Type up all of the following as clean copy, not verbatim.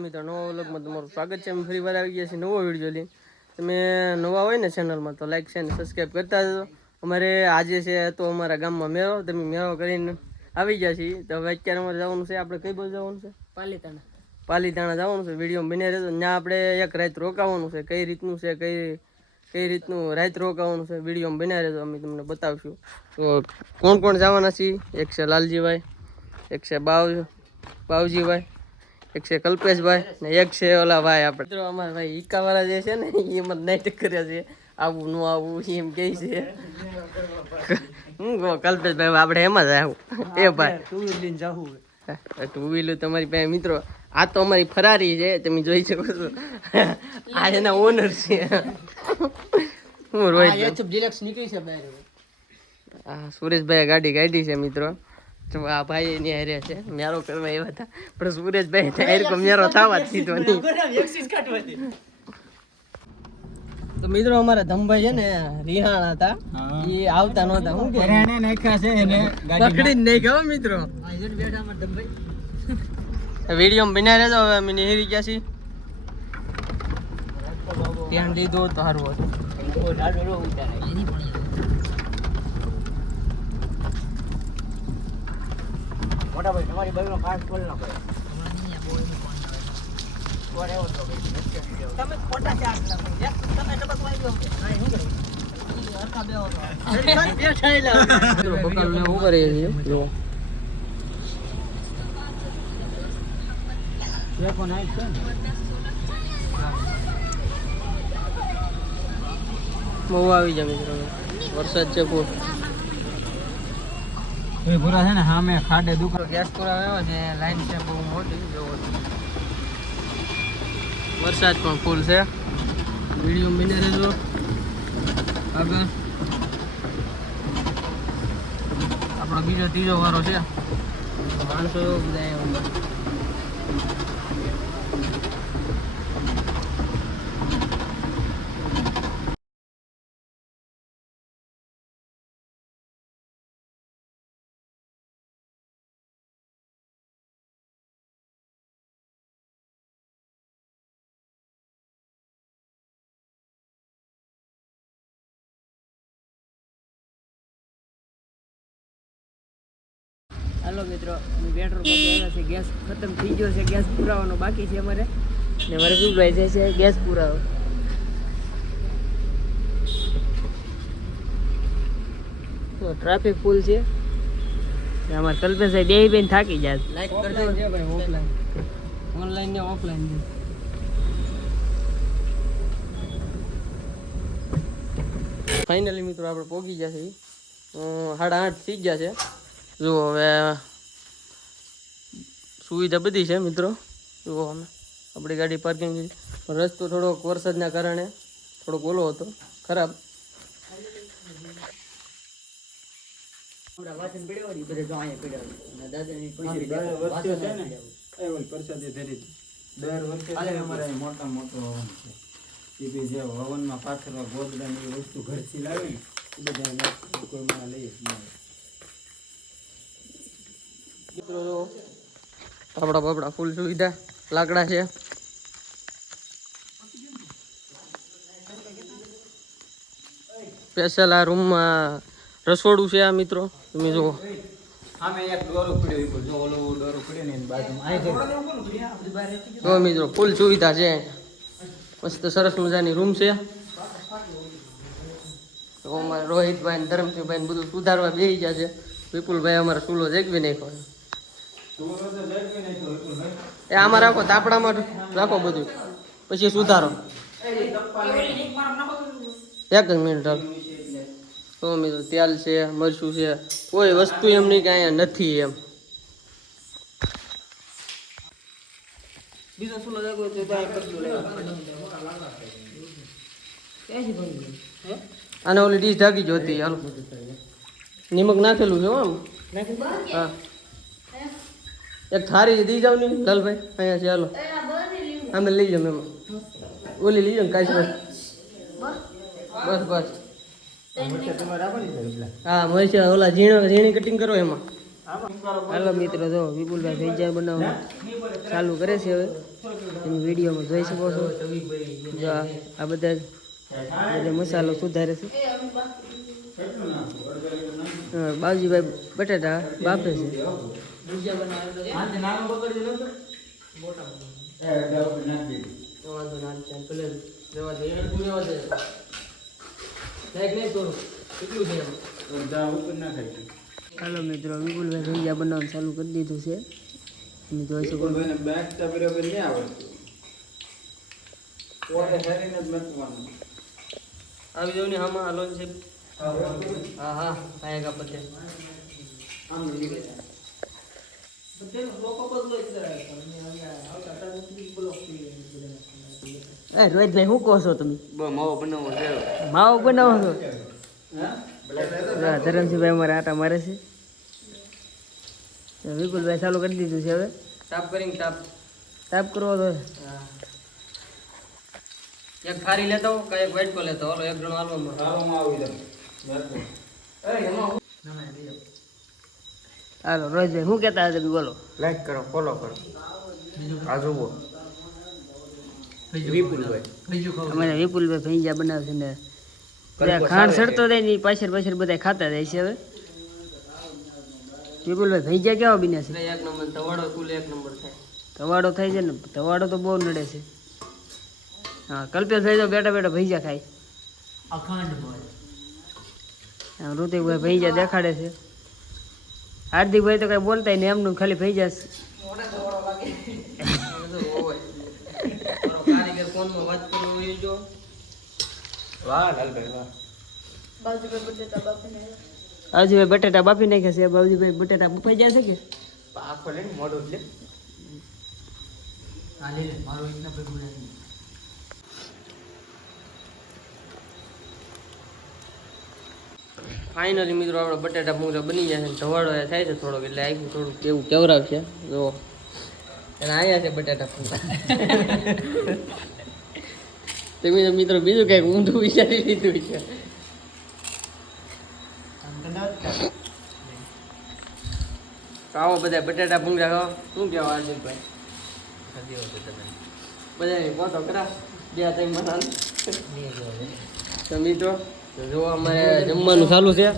મિત્રો નવા વ્લોગમાં તમારું સ્વાગત છે. અમે ફરી વાર આવી ગયા છીએ નવો વિડીયો લઈને. તમે નવા હોય ને ચેનલમાં તો લાઈક છે ને સબસ્ક્રાઈબ કરતા જજો. અમારે આજે છે તો અમારા ગામમાં મેળો, તમે મેળો કરીને આવી ગયા છીએ. તો હવે અત્યારે અમારે જવાનું છે, આપણે કઈ બાજુ જવાનું છે? પાલીતાણા જવાનું છે. વિડીયો બને રહેતો ત્યાં આપણે એક રાત રોકાવાનું છે. કઈ રીતનું છે, કઈ રીતનું રાત રોકાવાનું છે, વિડીયો બન્યા રહેતો અમે તમને બતાવશું. તો કોણ કોણ જવાના છીએ? એક છે લાલજીભાઈ, એક છે બાવજીભાઈ, એક છે કલ્પેશભાઈ ને એક છે ઓલા ભાઈ આપણે મિત્રો અમારા ભાઈ ઈકાવાળા જે છે ને એ મને નાઈટ કર્યા છે આવું ન આવું એમ કહે છે. હું કહું કલ્પેશભાઈ આપણે એમાં જ આવું એ ભાઈ ટુ વ્હીલર તમારી પાસે મિત્રો. આ તો અમારી ફરારી છે, તમે જોઈ શકો છો. આ એના ઓનર છે. હું રોહિત નીકળી છે બહાર. હા સુરેશભાઈ ગાડી કાઢી છે મિત્રો. આ ભાઈ એની હારે છે મેરો કરવા આવ્યા હતા, પણ સુરેશભાઈ ટાયર મેરો થવા જ સીધો નહીં. તો મિત્રો અમારા ધમભાઈ છે ને રિહાણા હતા, એ આવતા નહોતા. હું પકડી જ નહીં કહો મિત્રો. વિડીયો બન્યા રહેતો. હવે અમે નીકળી ગયા છીએ. ધ્યાન દીધું તો સારું હતું. મોટા ભાઈ તમારી બાજુનો ફાસ્ટ બોલ ના પડે. તમે ખોટા ચાર્જ લાગો. તમે ટબક વાળી દો. નહીં હું કરું. અરખા બેહો. બે છાઈલા. પકડને હું કરી છે જો. બે કોણ આઈ છે? બહુ આવી જાય મિત્રો. વરસાદ છે ખૂબ. એ પૂરા છે ને સામે ખાડે દુકાન ગેસ પૂરા આવ્યો છે. લાઈન છે બહુ મોટી. જોવો વરસાદ પણ ફૂલ છે. વિડીયો બની રહેજો આગળ. આપણો બીજો ત્રીજો વારો છે. માણસો બધા હાલો મિત્રો, પેટ્રોલ પંપ આવ્યા છે. ગેસ ખતમ થઈ ગયો છે. ગેસ પુરાવાનો બાકી છે અમારે. ને મારે વિપુલભાઈ જાય છે ગેસ પુરાવો. ટ્રાફિક ફૂલ છે. અમારે કલ્પેશભાઈ બે બેન થાકી જાય. લાઈક કરજો ભાઈ. ઓફલાઈન ઓનલાઈન ને ઓફલાઈન છે. ફાઇનલી મિત્રો આપણે પહોંચી ગયા છે. 8:30 થઈ ગયા છે. જુઓ હવે સુવિધા બધી છે મિત્રો. જુઓ અમે આપણી ગાડી પાર્કિંગ કરી. રસ્તો થોડોક વરસાદના કારણે થોડોક ઓલો હતો, ખરાબ. હવનમાં પાથરવા ગોદડાની વસ્તુ ઘરથી લાવી બધા કોઈમાં લઈએ. આપણા બાપડા ફૂલ સુવિધા લાકડા છે. સ્પેશિયલ આ રૂમમાં રસોડું છે. આ મિત્રો તમે જુઓ જો મિત્રો ફૂલ સુવિધા છે. મસ્ત સરસ મજાની રૂમ છે. તો અમારે રોહિતભાઈ ને ધરમસિંહભાઈ બધું સુધારવા બેસી ગયા છે. વિપુલભાઈ અમારે ચૂલો જગવી નાખ્યો. એ આમાં રાખો, તાપડામાં રાખો બધું, પછી સુધારો. એક જ મિનિટ હાલ. તો મિત્રો તેલ છે, મરચું છે, કોઈ વસ્તુ એમ નહીં કે અહીંયા નથી એમ. બીજો ચૂલો જગવો આને ઓલી ડીશ ઢાકી જોતી. હાલો નિમક નાખેલું છે આમ. હા એક થારી દી જાવ ને લાલભાઈ, અહીંયા છે. હાલો અમે લઈ જાવ. એમાં ઓલી લઈ જાવ ને કાંઈ બસ બસ. હા મરચા ઓલા ઝીણી કટિંગ કરો એમાં. હાલો મિત્રો જો વિપુલભાઈ ભેજા બનાવવાનું ચાલુ કરે છે હવે. તમે વિડીયોમાં જોઈ શકો છો. જો આ બધા મસાલો સુધારે છે. બાવજીભાઈ બટાટા બાફે છે. હાલો મિત્રો, વિપુલભાઈ ભજીયા બનાવવાનું ચાલુ કરી દીધું છે. તમે જોઈ શકો છો. આવી જાવ ને આમાં હાલો છે. હા હા આયેગા પતે રોહિતભાઈ શું કહો છો તમે? માવો બનાવો છે. માવો બનાવો છો? ધરમસિંહભાઈ અમારે આટા મારે છે. વિપુલભાઈ ચાલુ કરી દીધું છે. હવે તાપ કરીને તાપ કરવો તો એક ખારી લેતો કે એક વાઇટ કો લેતો. હાલો એક જણો હાલવામાં હાલો રોહિતભાઈ શું કહેતા હતા? બોલો. લાઈક કરો, ફોલો કરો. આ જુઓ વિપુલભાઈ. અમારે વિપુલભાઈ ભજીયા બનાવે છે ને ખાંડ સડતો જાય ને પાછળ બધા ખાતા જાય છે. હવે વિપુલભાઈ ભજીયા કેવા બન્યા છે? એક નંબર તવાડો કુલ એક નંબર થાય. તવાડો થાય છે ને, તવાડો તો બહુ નડે છે. હા, કલ્પેશભાઈ તો બેઠા બેઠા ભજીયા ખાય. ઋતિકભાઈ ભજીયા દેખાડે છે. હાર્દિકભાઈ તો કઈ બોલતા નહીં, એમનું ખાલી ભજીયા કારીગર ફોનમાં વાત કરવું હોય જો. વાહ લાલભાઈ વાહ. બાવજીભાઈ બટેટા બાફી નાખ્યા છે. બાવજીભાઈ બટેટા બફાઈ જાય છે કે આખો લે મોઢું લે. ફાઇનલી મિત્રો આપણે બટાટા ભૂંગળા બની ગયા છે. ધવાડો થાય છે થોડોક, એટલે આખું થોડુંક એવું કેવરાવ છે. જો અને અહીંયા છે બટાટા ભૂંગળા. તમે મિત્રો બીજું કંઈક ઊંધું વિચારી લીધું છે. આવો બધા બટાટા ભૂંગળા ખાઓ. શું કહેવા હાર્દિકભાઈ? બધા પોતો કરા બે ત્રણ મસાલા. તો મિત્રો જો અમારે જમવાનું ચાલુ છે,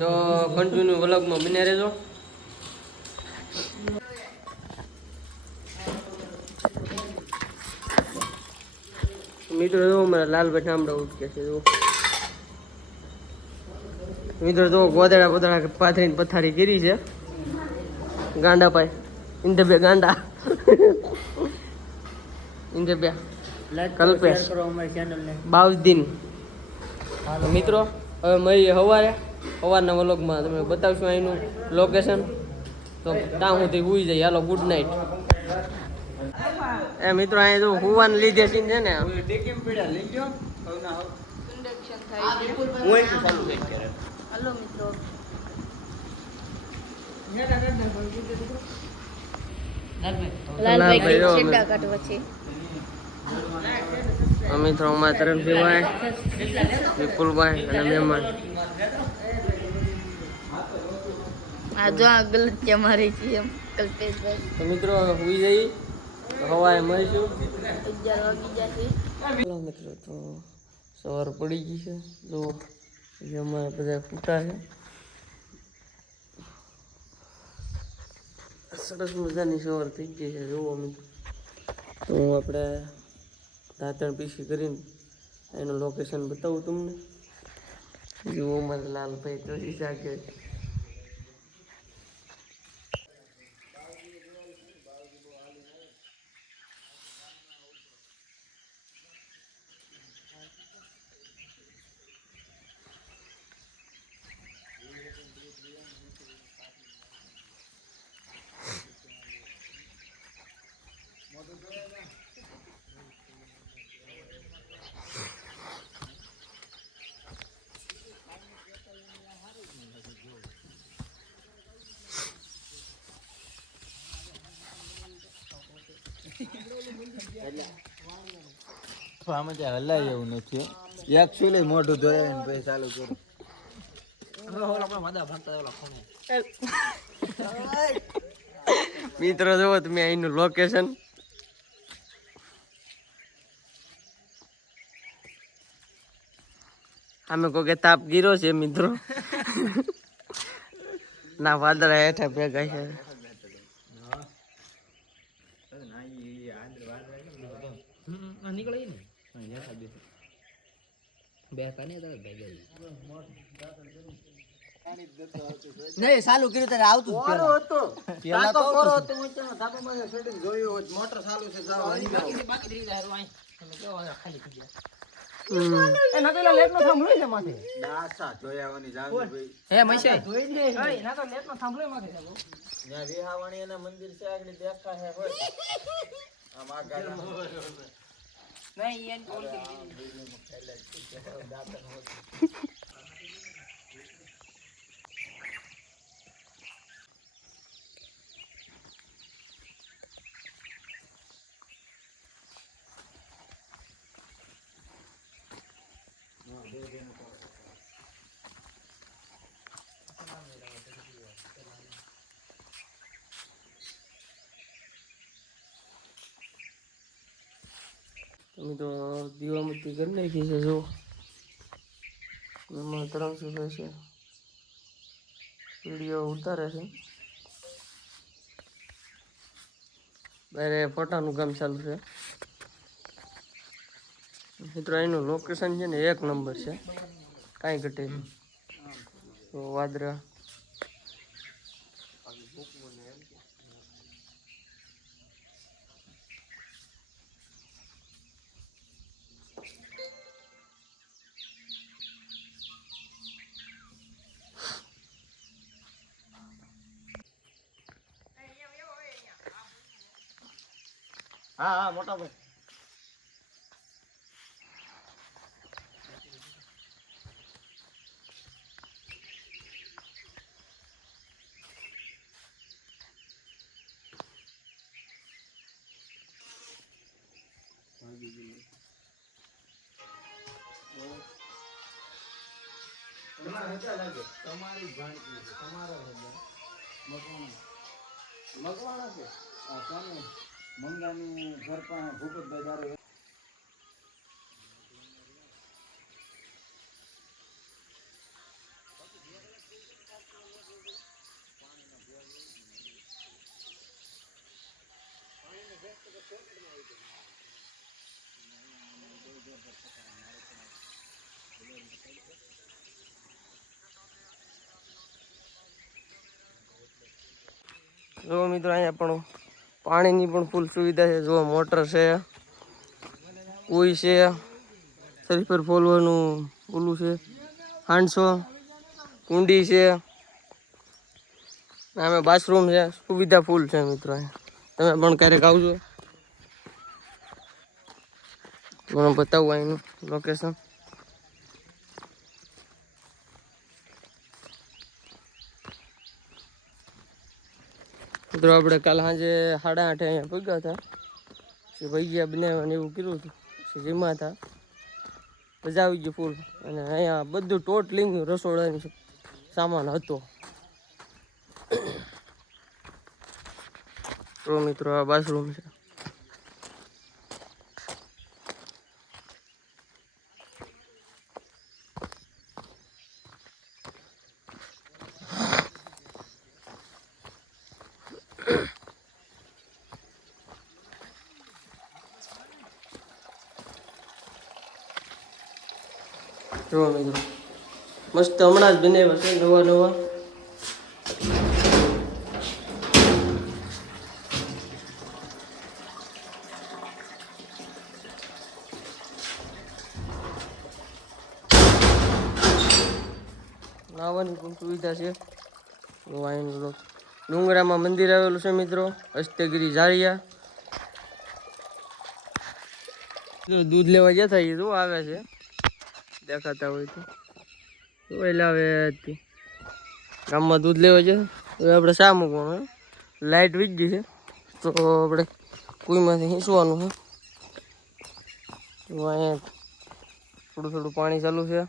તો કન્ટિન્યુ વ્લોગમાં બને રહેજો. મિત્રો જો અમારા લાલભાઈ ઠામડા ઉઠકે છે. જો મિત્રો જો ગોદડા બોદડા પાથરીને પથારી કરી છે. ગાંડા પાય ઇન્દ્ર બે ગાંડા ઇન્દ્ર બે કલ્પેશ બાવદીન. મિત્રો હવે મળીએ સવારના વ્લોગમાં. તમે બતાવશું અહીંનું લોકેશન. તો ત્યાં સુધી સુઈ જાય. હાલો ગુડ નાઇટ. એ મિત્રો અહીંયા જો હુવાન લીધે સીન છે ને. હાલો મિત્રો, લાલભાઈ છેડા કાઢવા છે. મિત્રો અમારા તરફથી ભાઈ વિપુલભાઈ અને મહેમાન. આ જો આ ગલત કે મારી છે એમ કલ્પેશભાઈ. તો મિત્રો સુઈ જઈ, હવાએ મળીશું. 11 વાગી જશે. ચાલો મિત્રો, તો સવાર પડી ગઈ છે. જો અમારા બધા ફૂટા છે. સરસ મજાની સવાર થઈ ગઈ છે. જોવો મિત્રો, તો હું આપણે દાંતણ પીસી કરીને એનું લોકેશન બતાવું તમને. જુઓ મારા લાલભાઈ તો શાકે. આમાં ત્યાં હલાય એવું નથી. એકચ્યુઅલી મોઢું ધોયા ને પછી ચાલુ કરું. મિત્રો જુઓ તમે અહીંનું લોકેશન. અમે કોઈ તાપ ગીરો છે મિત્રો. ના વાદળા હેઠા ભેગા છે. નહીં ચાલુ કર્યું ત્યારે આવતું મોટર ચાલુ છે મંદિર છે આગળ દેખા હે હોય આમ તમે તો દીવામતી કરી નાખી છે જો એમાં 300 છે વિડીયો ઉતારે છે બારે ફોટાનું કામ ચાલુ છે મિત્રો. એનું લોકેશન છે ને 1 નંબર છે, કાંઈ ઘટે નહીં. તો વાદરા હા મોટા ભાઈ તમારી જાણકી છે, તમારા મગવાણા છે. મંગાનું ઘર પણ ભૂપતભાઈ દારૂ જો મિત્રો અહીંયા પણ પાણીની પણ ફૂલ સુવિધા છે. જો મોટર છે, કુઈ છે, સલ્ફર ફોલવાનું ઓલું છે, હાંડસો, કુંડી છે, આમે બાથરૂમ છે. સુવિધા ફૂલ છે મિત્રો. તમે પણ ક્યારેક આવજો, મને બતાવું અહીંનું લોકેશન. મિત્રો આપણે કાલ સાંજે 8:30 અહીંયા પગ્યા હતા. પછી ભજીયા બનાવવાનું એવું કર્યું હતું. પછી જીમા હતા, મજા આવી ગઈ ફૂલ. અને અહીંયા બધું ટોટલિંગ રસોડાની સામાન હતો. તો મિત્રો આ બાથરૂમ છે. જો મિત્રો મસ્ત હમણાં જ બનાવ્યા છે નવા નવા. નાવાની પણ સુવિધા છે. ડુંગરામાં મંદિર આવેલું છે મિત્રો, હસ્તગીરી ઝારિયા. દૂધ લેવા જતા એ તો આવે છે, દેખાતા હોય તો લાવે. ગામમાં દૂધ લેવા જાય. હવે આપણે શા મૂકવાનું, લાઇટ વીજ ગઈ છે તો આપણે કુઈમાંથી હીંચવાનું છે. તો અહીંયા થોડું થોડું પાણી ચાલુ છે.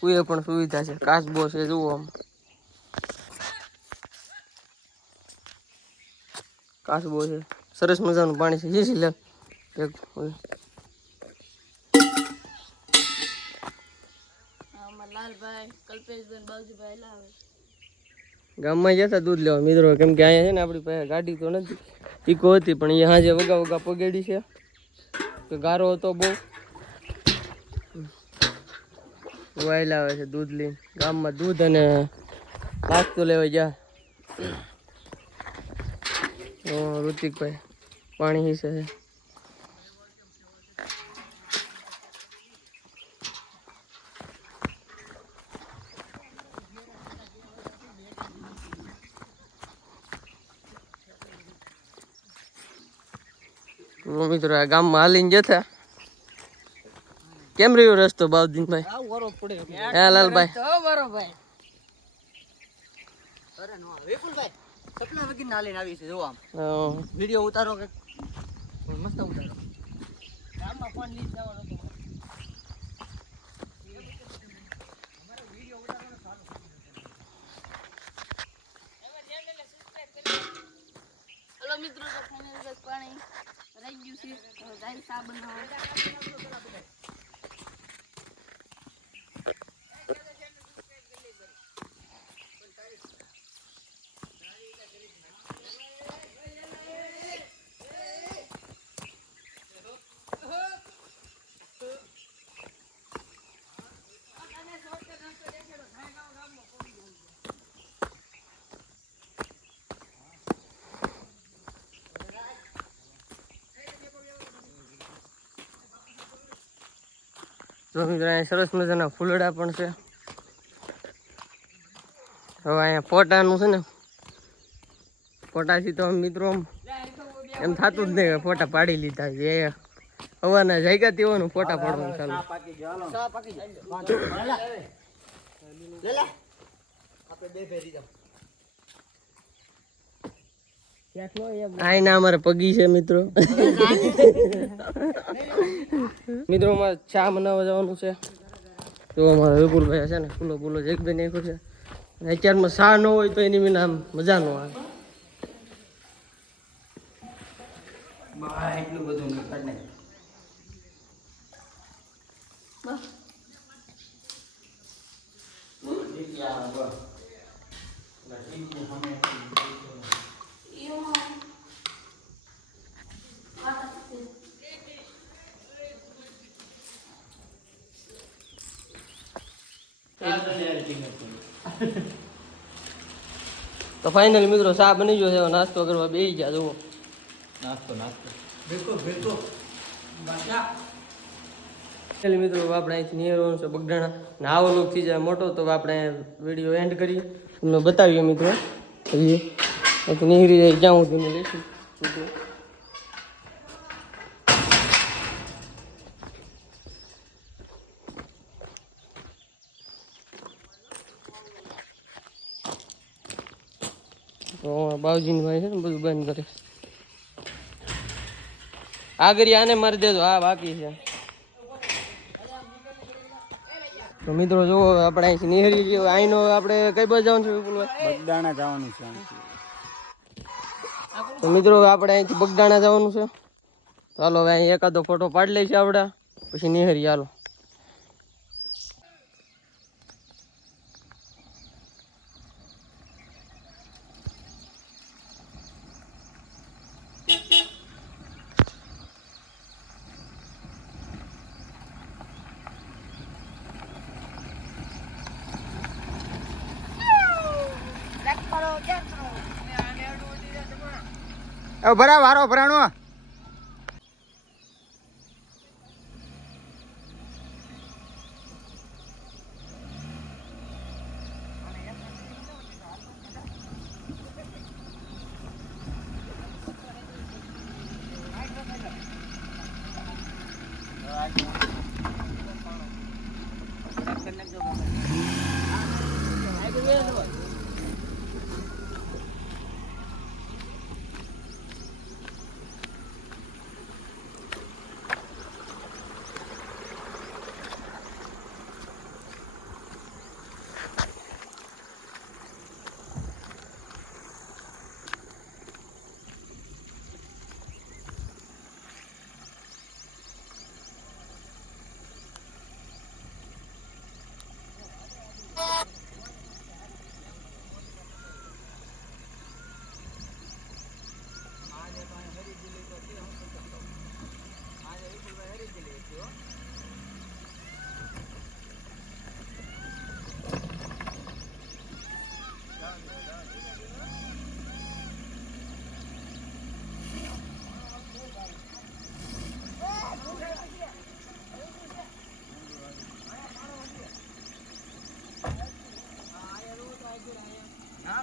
કુઈએ પણ સુવિધા છે, કાચબો છે જુઓ આમ. કાચબો છે, સરસ મજાનું પાણી છે. જે છે લે એક ગામમાં જતા દૂધ લેવા મિત્રો, કેમ કે અહીંયા છે ને આપણી પાસે ગાડી તો નથી, ઈકો હતી પણ અહીંયા હાજે વગા પગેડી છે તો ગારો હતો બહુ. વાયલા આવે છે દૂધ લઈને, ગામમાં દૂધ અને નાસ્તો લેવા ગયા. ઋતિકભાઈ પાણી હિસે છે. મિત્રો આ ગામમાં હાલીને જતા. કેમ રહ્યો રસ્તો બાઉદીનભાઈ? હે લાલભાઈ? સપના વગર ના લઈને આવી છે. જો આમ વિડીયો ઉતારો કે મસ્ત ઉતારો. ગામમાં ફોન લઈને જવાનો હતો. હેલો મિત્રો, તો ફાઇનલ પાણી રહી ગયું છે. જાય સા બનાવવા. જો મિત્રો અહીંયા સરસ મજાના ફૂલડા પણ છે. હવે અહીંયા ફોટાનું છે ને, ફોટાથી તો મિત્રો એમ થતું જ નહીં, ફોટા પાડી લીધા છે. હવાના જાગ્યા તેવાનું ફોટા પાડવાનું ચાલુ. આઈના અમારે પગી છે મિત્રો. મિત્રો અમારે ચા બનાવવા જવાનું છે. તો અમારે વિપુલભાઈ છે ને ફૂલો એક બે નાખ્યો છે. અત્યારમાં ચા ન હોય તો એની વિના આમ મજા ન આવે. એટલું બધું કાઢ તો ફાઇનલી મિત્રો ચા બની ગયો છે. નાસ્તો કરવા બેસી ગયા. જુઓ નાસ્તો મિત્રો આપણે અહીંથી નીકળવાનું છે બગડાણા. ને આવો લોક થઈ જાય મોટો તો આપણે વિડીયો એન્ડ કરીએ. તમને બતાવીએ મિત્રો. હજી અહીંથી નીકળી જાય જ્યાં હું તેને લઈશું. તો બાઉજીની ભાઈ છે ને બધું બંધ કરે. આગળ આને મારી દેજો. હા બાકી છે. તો મિત્રો જુઓ આપણે અહીંથી નીકળી ગયો. અહીંનો આપણે કઈ બાજુ જવાનું છે? બગદાણા જવાનું છે. તો મિત્રો આપણે અહીંથી બગદાણા જવાનું છે. ચાલો હવે અહીં એકાદો ફોટો પાડી લઈશું આપણે, પછી નિહરી. હાલો ભરા વારો ભરાણો.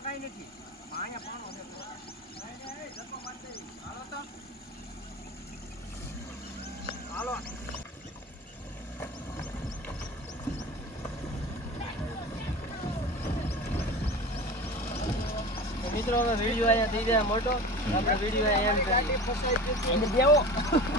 કાંઈ નથી અહીંયા પાણો છે હાલો તો હાલો તો મિત્રો હવે વિડીયો અહીંયા થઈ જાય મોટો આપણે વિડીયો અહીંયા એમ કરીએ.